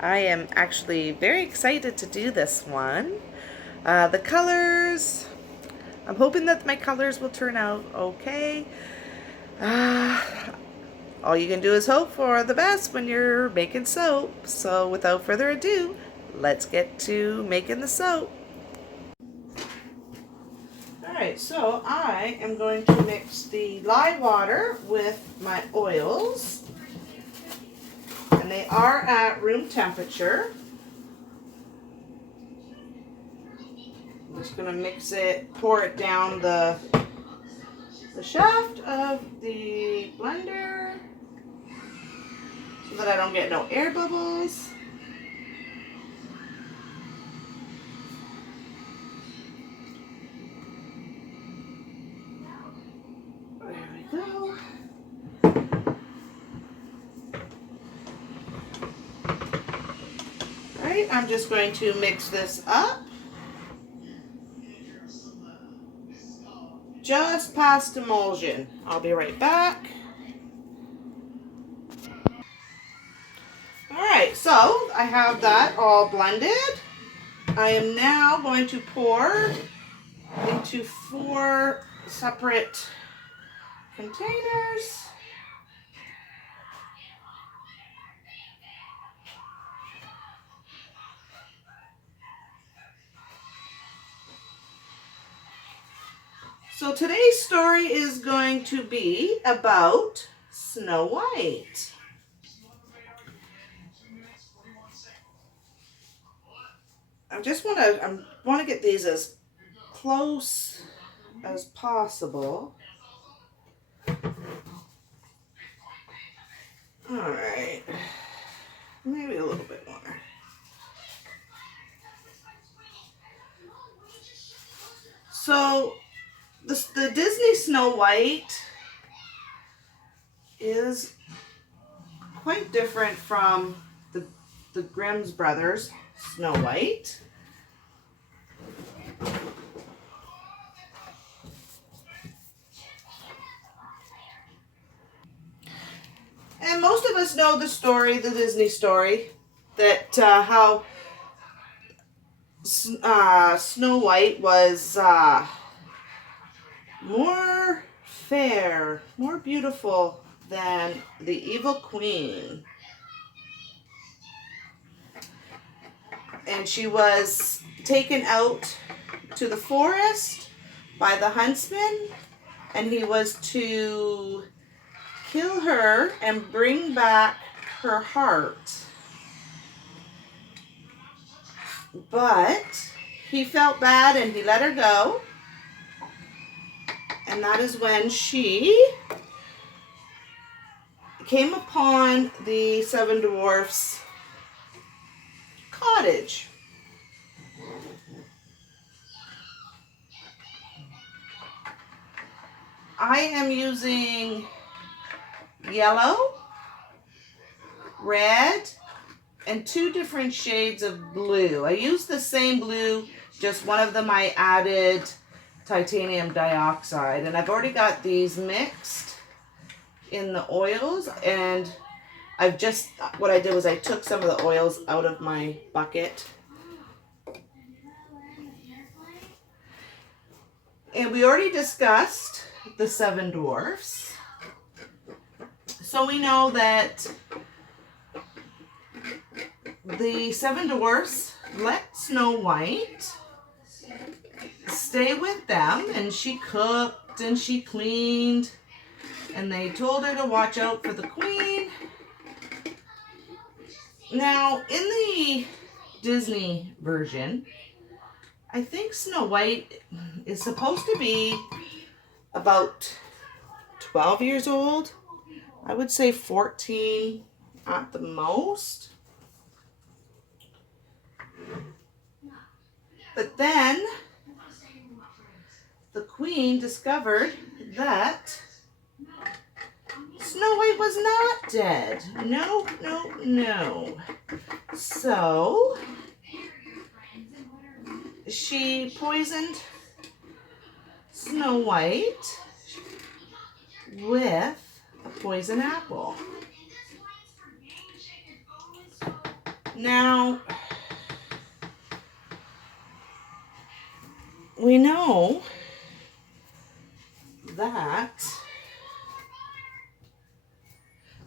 I am actually very excited to do this one. The colors, I'm hoping that my colors will turn out okay. Uh, all you can do is hope for the best when you're making soap. So without further ado, let's get to making the soap. Alright, so I am going to mix the lye water with my oils. And they are at room temperature. I'm just going to mix it, pour it down the shaft of the blender so that I don't get no air bubbles. There we go. Alright, I'm just going to mix this up. Just past emulsion. I'll be right back. Alright, so I have that all blended. I am now going to pour into 4 separate containers. So today's story is going to be about Snow White. I want to get these as close as possible. All right, maybe a little bit more. So the Disney Snow White is quite different from the Grimm's Brothers Snow White. And most of us know the story, the Disney story, that how Snow White was more fair, more beautiful than the evil queen. And she was taken out to the forest by the huntsman, and he was to kill her and bring back her heart. But he felt bad and he let her go. And that is when she came upon the 7 dwarfs' cottage. I am using yellow, red, and 2 different shades of blue. I used the same blue, just one of them I added titanium dioxide. And I've already got these mixed in the oils, and what I did was I took some of the oils out of my bucket. And we already discussed the 7 dwarfs. So we know that the 7 dwarfs let Snow White stay with them, and she cooked and she cleaned, and they told her to watch out for the queen. Now, in the Disney version, I think Snow White is supposed to be about 12 years old. I would say 14 at the most. But then the queen discovered that Snow White was not dead. No, no, no. So she poisoned Snow White with a poison apple. Now, we know that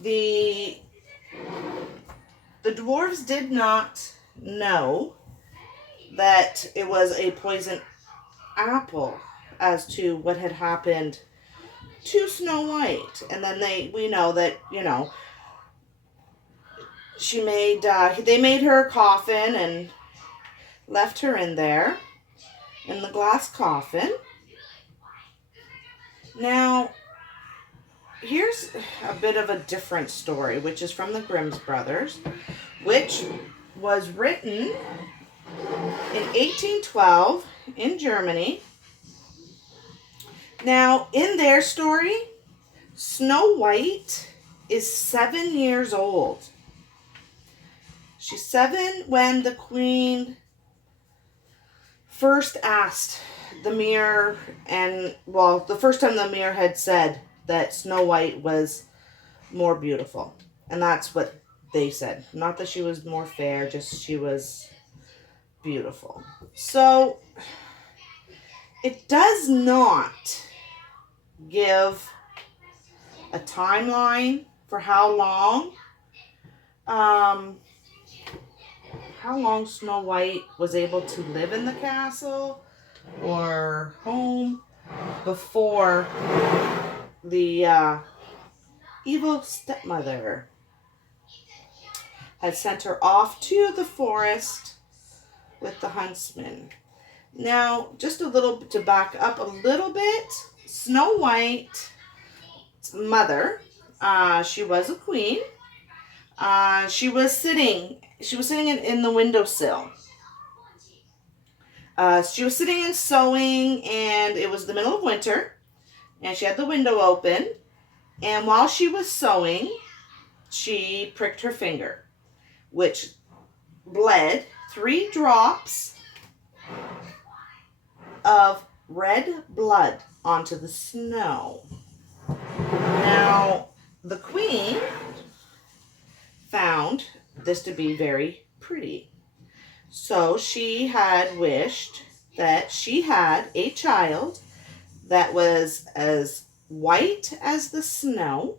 the dwarves did not know that it was a poison apple as to what had happened to Snow White. And then we know that, they made her a coffin and left her in there, in the glass coffin. Now, here's a bit of a different story, which is from the Grimm's brothers, which was written in 1812 in Germany. Now, in their story, Snow White is 7 years old. She's 7 when the queen first asked the mirror, and, well, the first time the mirror had said that Snow White was more beautiful. And that's what they said. Not that she was more fair, just she was beautiful. So, it does not give a timeline for how long Snow White was able to live in the castle or home before the evil stepmother had sent her off to the forest with the huntsman. Now, just a little to back up a little bit, Snow White's mother, she was a queen. She was sitting in the windowsill. She was sitting and sewing, and it was the middle of winter, and she had the window open, and while she was sewing, she pricked her finger, which bled 3 drops of red blood onto the snow. Now, the queen found this to be very pretty. So she had wished that she had a child that was as white as the snow,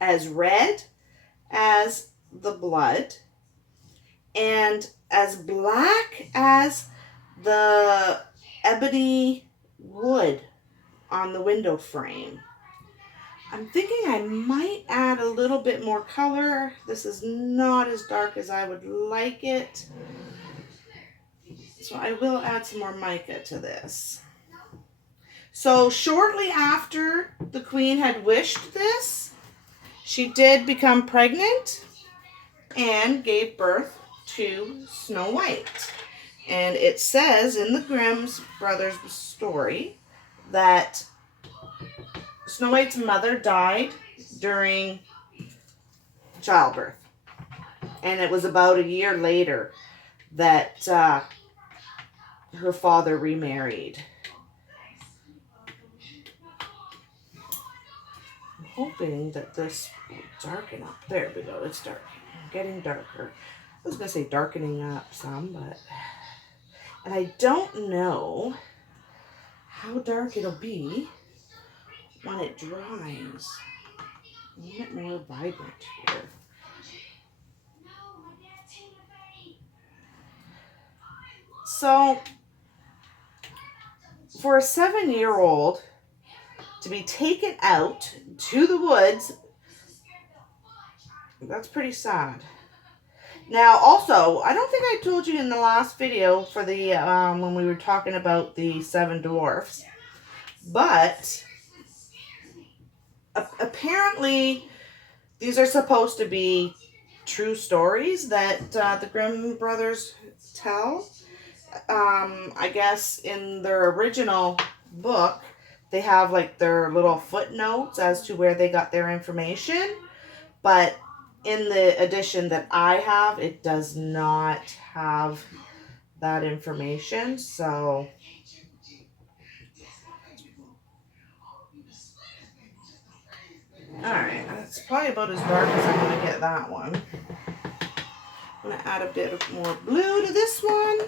as red as the blood, and as black as the ebony wood on the window frame. I'm thinking I might add a little bit more color. This is not as dark as I would like it. So I will add some more mica to this. So shortly after the queen had wished this, she did become pregnant and gave birth to Snow White. And it says in the Grimm's brothers story that Snow White's mother died during childbirth. And it was about a year later that her father remarried. I'm hoping that this will darken up. There we go. It's dark. Getting darker. I was going to say darkening up some, but... And I don't know how dark it'll be when it dries. A bit more vibrant here. So, for a 7-year-old to be taken out to the woods, that's pretty sad. Now, also, I don't think I told you in the last video for the when we were talking about the 7 dwarfs, but apparently these are supposed to be true stories that the Grimm brothers tell. I guess in their original book, they have like their little footnotes as to where they got their information, but in the edition that I have, it does not have that information, so... Alright, that's probably about as dark as I'm going to get that one. I'm going to add a bit of more blue to this one.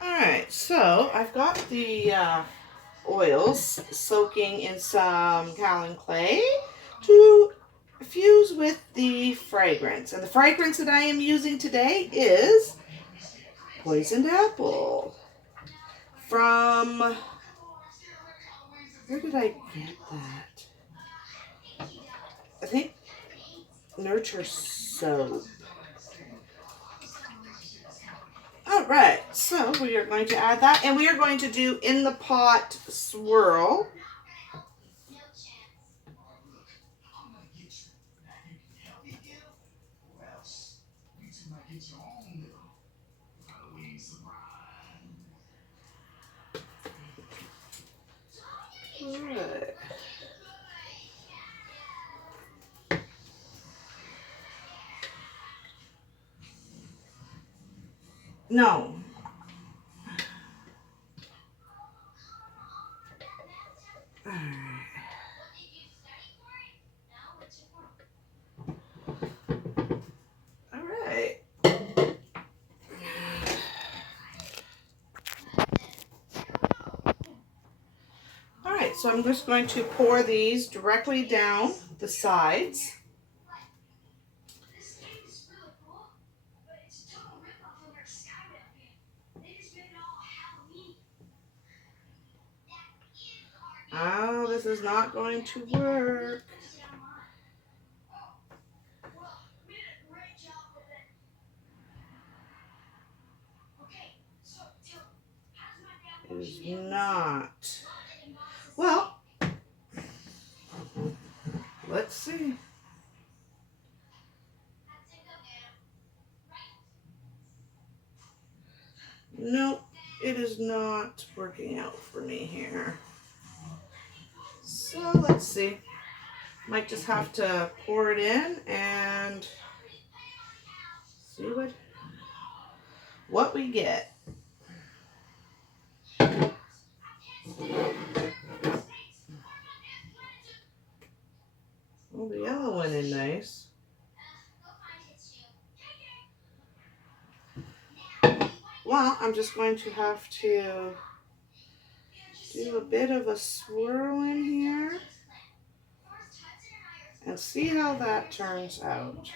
Alright, so I've got the oils soaking in some kaolin clay to fuse with the fragrance. And the fragrance that I am using today is Poisoned Apple from, where did I get that? I think Nurture Soap. Alright, so we are going to add that, and we are going to do in the pot swirl. Alright. No. Alright. Alright, so I'm just going to pour these directly down the sides. Oh, this is not going to work. It is not. Well, let's see. Nope, it is not working out for me here. So let's see. Might just have to pour it in and see what we get. Well, the yellow went in nice. Well, I'm just going to have to do a bit of a swirl in here and see how that turns out.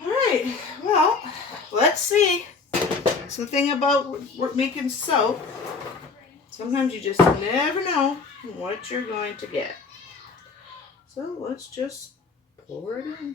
All right, well, let's see. That's the thing about making soap. Sometimes you just never know what you're going to get. So let's just pour it in.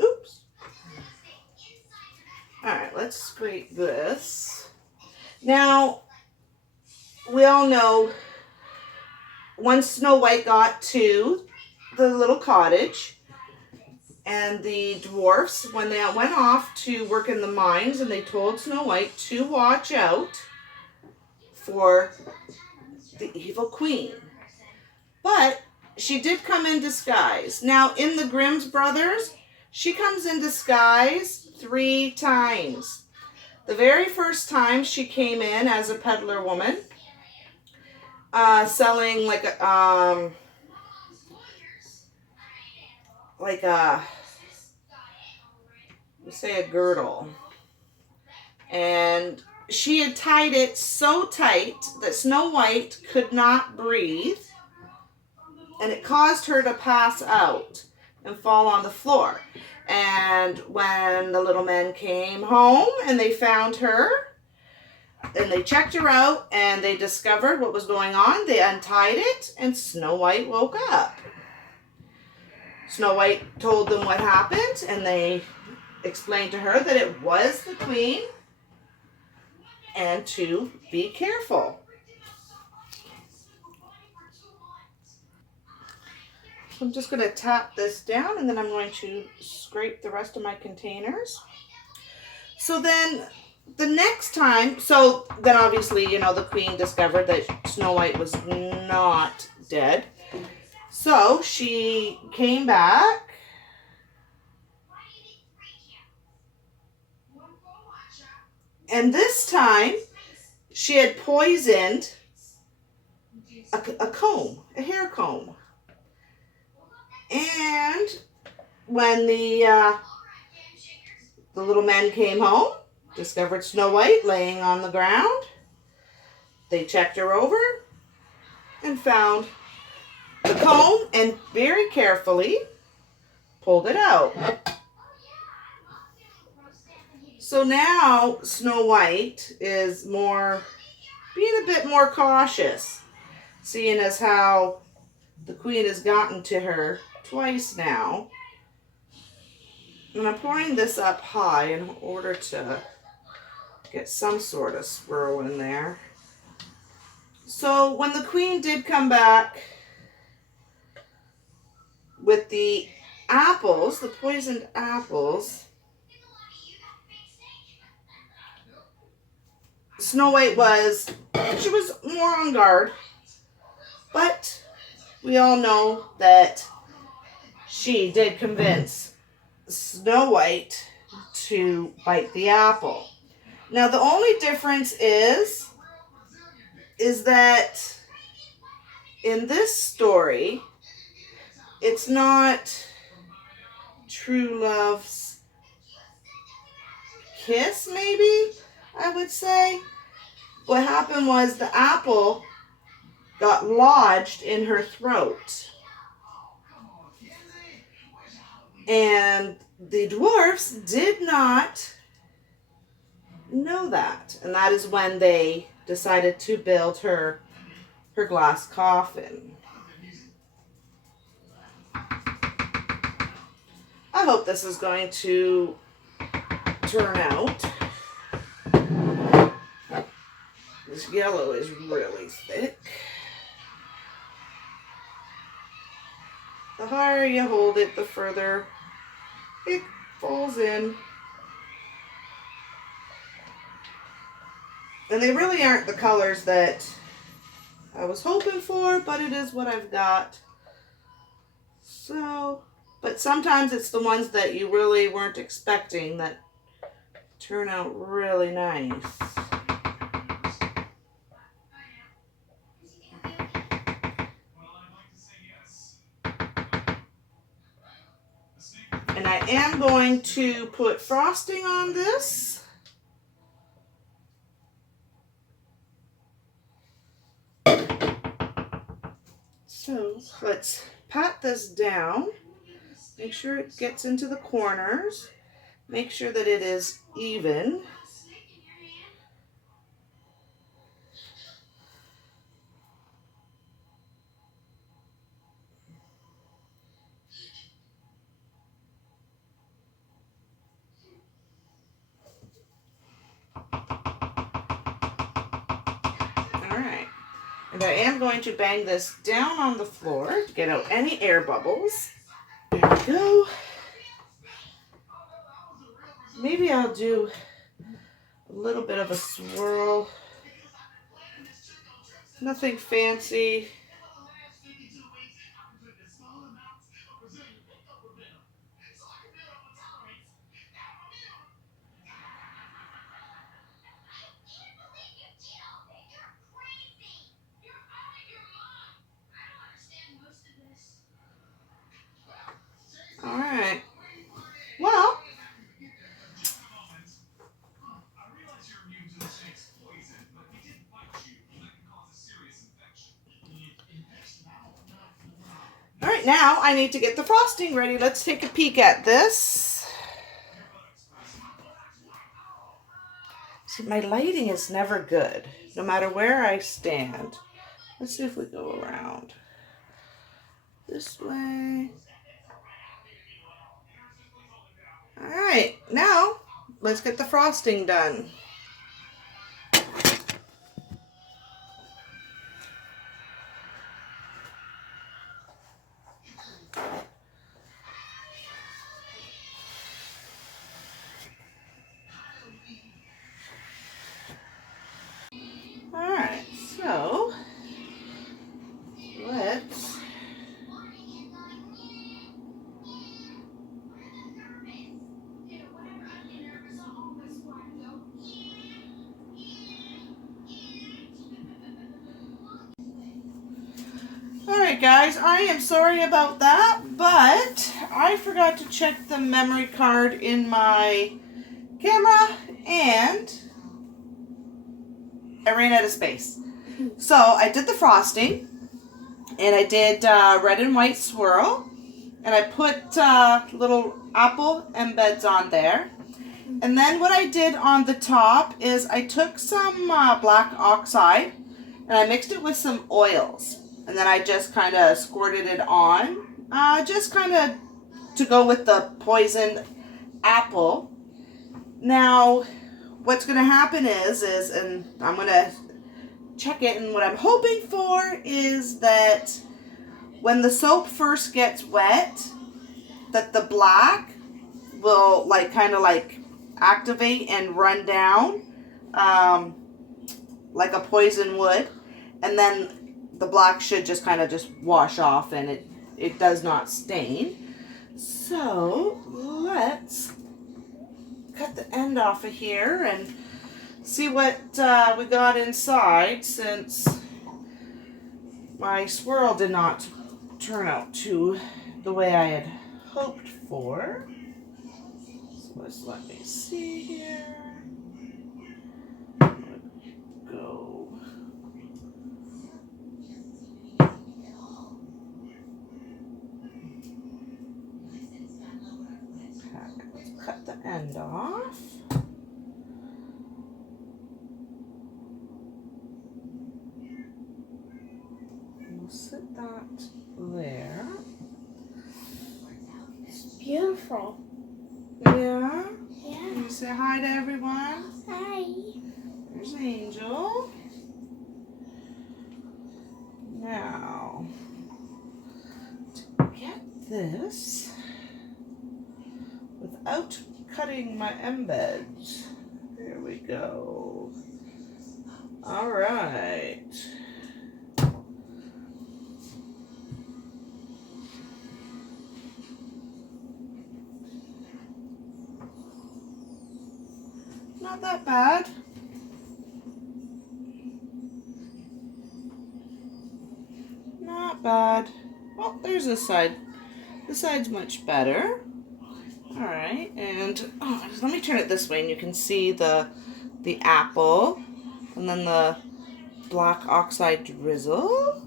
Oops. Alright, let's scrape this. Now, we all know once Snow White got to the little cottage, and the dwarfs, when they went off to work in the mines, and they told Snow White to watch out for the evil queen. But she did come in disguise. Now, in the Grimm's Brothers, she comes in disguise 3 times. The very first time she came in as a peddler woman, selling like a girdle. And she had tied it so tight that Snow White could not breathe, and it caused her to pass out and fall on the floor. And when the little men came home and they found her, and they checked her out and they discovered what was going on, they untied it, and Snow White woke up. Snow White told them what happened, and they explained to her that it was the queen and to be careful. So I'm just going to tap this down, and then I'm going to scrape the rest of my containers. So then the next time, so then obviously, you know, the queen discovered that Snow White was not dead. So she came back. And this time she had poisoned a comb, a hair comb. And when the little men came home, discovered Snow White laying on the ground, they checked her over and found the comb and very carefully pulled it out. So now Snow White is being a bit more cautious, seeing as how the queen has gotten to her twice now. And I'm pouring this up high in order to get some sort of swirl in there. So when the queen did come back with the apples, the poisoned apples, Snow White was more on guard. But we all know that she did convince Snow White to bite the apple. Now the only difference is that in this story, it's not true love's kiss, maybe, I would say. What happened was the apple got lodged in her throat. And the dwarfs did not know that. And that is when they decided to build her glass coffin. I hope this is going to turn out. This yellow is really thick. The higher you hold it, the further it falls in. And they really aren't the colors that I was hoping for, but it is what I've got. So, but sometimes it's the ones that you really weren't expecting that turn out really nice. And I am going to put frosting on this. So let's pat this down. Make sure it gets into the corners. Make sure that it is even. Alright. And I am going to bang this down on the floor to get out any air bubbles. There we go. Maybe I'll do a little bit of a swirl. Nothing fancy. All right. Well, all right, now I need to get the frosting ready. Let's take a peek at this. See, my lighting is never good, no matter where I stand. Let's see if we go around this way. All right, now let's get the frosting done. Alright guys, I am sorry about that, but I forgot to check the memory card in my camera and I ran out of space. So I did the frosting and I did red and white swirl and I put little apple embeds on there. And then what I did on the top is I took some black oxide and I mixed it with some oils. And then I just kind of squirted it on, just kind of to go with the poisoned apple. Now, what's going to happen is, and I'm going to check it, and what I'm hoping for is that when the soap first gets wet, that the black will like kind of like activate and run down like a poison would, and then the black should just kind of just wash off and it does not stain. So let's cut the end off of here and see what we got inside, since my swirl did not turn out to the way I had hoped for. So let me see here. Go. Let's cut the end off. We'll sit that there. It's beautiful. Yeah? Yeah. Can you say hi to everyone? Hi. There's Angel. Now, to get this without cutting my embeds, there we go. All right. Not that bad. Not bad. Oh, there's this side. This side's much better. All right, and let me turn it this way, and you can see the apple, and then the black oxide drizzle.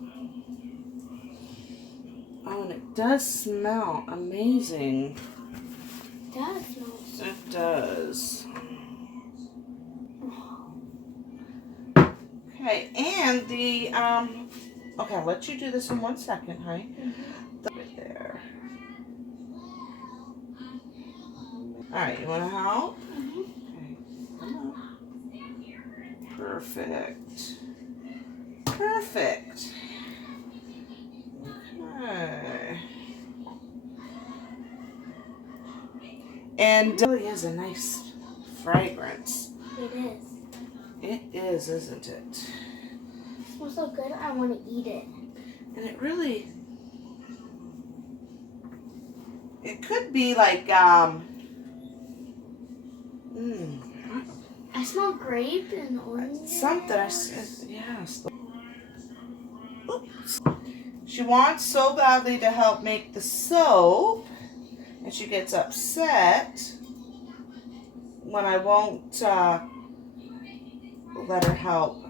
Oh, and it does smell amazing. It does smell. It does. Okay, and the okay, I'll let you do this in 1 second, honey. Right there. All right, you want to help? Okay, come on. Perfect. Perfect. Okay. And it really is a nice fragrance. It is. It is, isn't it? It smells so good, I want to eat it. And it really, it could be like, I smell grape and orange. something, yes. Oops. She wants so badly to help make the soap, and she gets upset when I won't let her help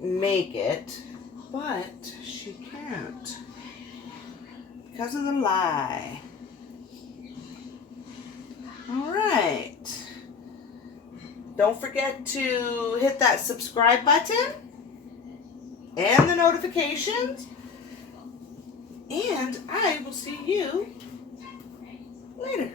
make it, but she can't because of the lie. All right. Don't forget to hit that subscribe button and the notifications, and I will see you later.